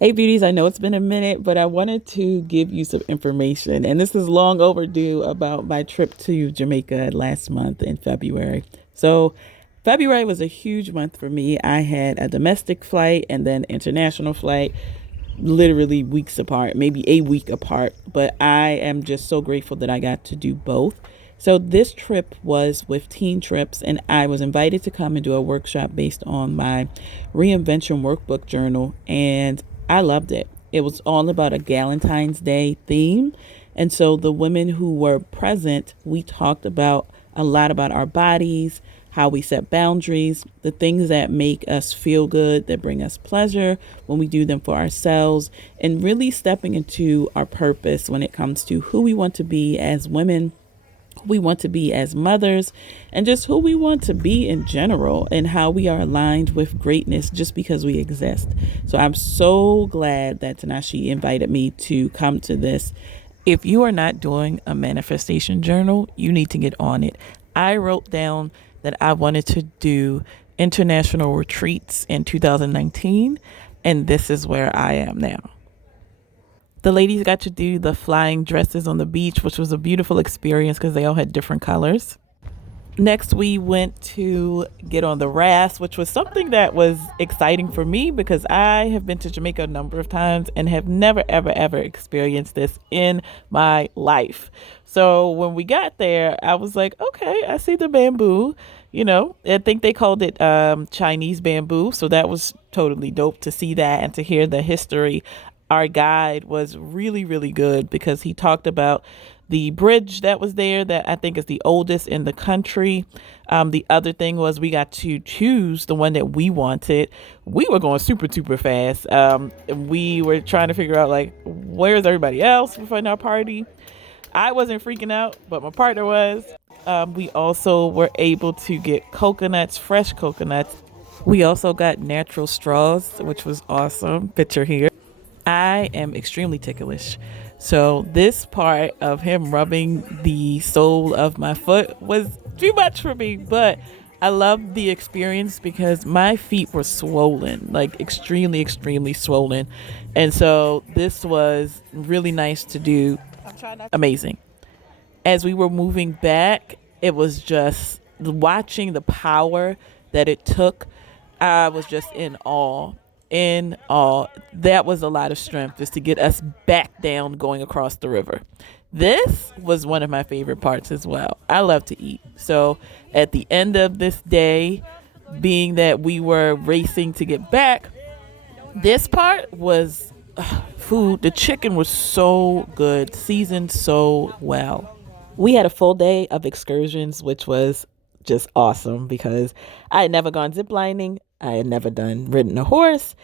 Hey beauties, I know it's been a minute, but I wanted to give you some information. And this is long overdue about my trip to Jamaica last month in February. So, February was a huge month for me. I had a domestic flight and then international flight, literally weeks apart, maybe a week apart. But I am just so grateful that I got to do both. So, this trip was with Teen Trips, and I was invited to come and do a workshop based on my reinvention workbook journal. And I loved it. It was all about a Galentine's Day theme. And so the women who were present, we talked about a lot about our bodies, how we set boundaries, the things that make us feel good, that bring us pleasure when we do them for ourselves, and really stepping into our purpose when it comes to who we want to be as women, who we want to be as mothers, and just who we want to be in general, and how we are aligned with greatness just because we exist. So I'm so glad that Tanashi invited me to come to this. If you are not doing a manifestation journal, you need to get on it. I wrote down that I wanted to do international retreats in 2019, and this is where I am now. The ladies got to do the flying dresses on the beach, which was a beautiful experience because they all had different colors. Next, we went to get on the rafts, which was something that was exciting for me because I have been to Jamaica a number of times and have never, ever, ever experienced this in my life. So when we got there, I was like, okay, I see the bamboo. I think they called it Chinese bamboo. So that was totally dope to see that and to hear the history. Our guide was really, really good because he talked about the bridge that was there that I think is the oldest in the country. The other thing was we got to choose the one that we wanted. We were going super, super fast. We were trying to figure out like, where's everybody else for our party? I wasn't freaking out, but my partner was. We also were able to get coconuts, fresh coconuts. We also got natural straws, which was awesome. Picture here. I am extremely ticklish. So this part of him rubbing the sole of my foot was too much for me, but I loved the experience because my feet were swollen, like extremely, extremely swollen. And so this was really nice to do. Amazing. As we were moving back, it was just watching the power that it took. I was just in awe. In awe. That was a lot of strength just to get us back down going across the river. This was one of my favorite parts as well. I love to eat. So at the end of this day, being that we were racing to get back, this part was food. The chicken was so good, seasoned so well. We had a full day of excursions, which was just awesome because I had never gone ziplining. I had never ridden a horse.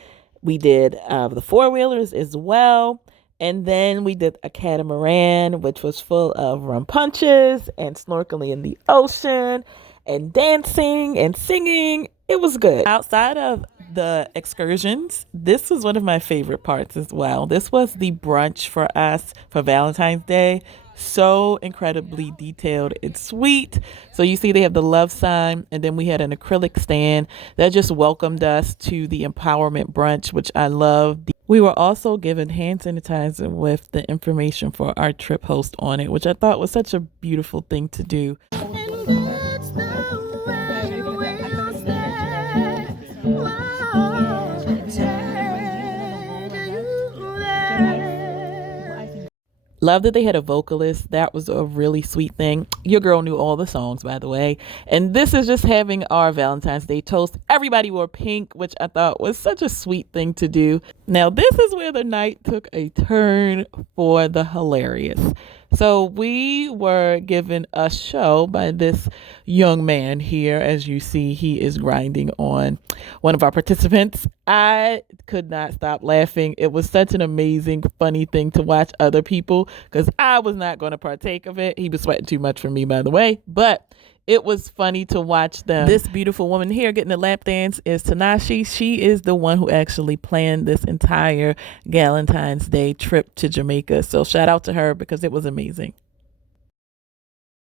We did the four wheelers as well. And then we did a catamaran, which was full of rum punches and snorkeling in the ocean and dancing and singing. It was good. Outside of the excursions, this was one of my favorite parts as well. This was the brunch for us for Valentine's Day. So incredibly detailed and sweet. So you see they have the love sign, and then we had an acrylic stand that just welcomed us to the empowerment brunch, which I love. We were also given hand sanitizer with the information for our trip host on it, which I thought was such a beautiful thing to do. Love that they had a vocalist. That was a really sweet thing. Your girl knew all the songs, by the way. And this is just having our Valentine's Day toast. Everybody wore pink, which I thought was such a sweet thing to do. Now, this is where the night took a turn for the hilarious. So we were given a show by this young man here. As you see, he is grinding on one of our participants. I could not stop laughing. It was such an amazing, funny thing to watch other people because I was not going to partake of it. He was sweating too much for me, by the way, but it was funny to watch them. This beautiful woman here getting a lap dance is Tanashi. She is the one who actually planned this entire Galentine's Day trip to Jamaica. So shout out to her because it was amazing.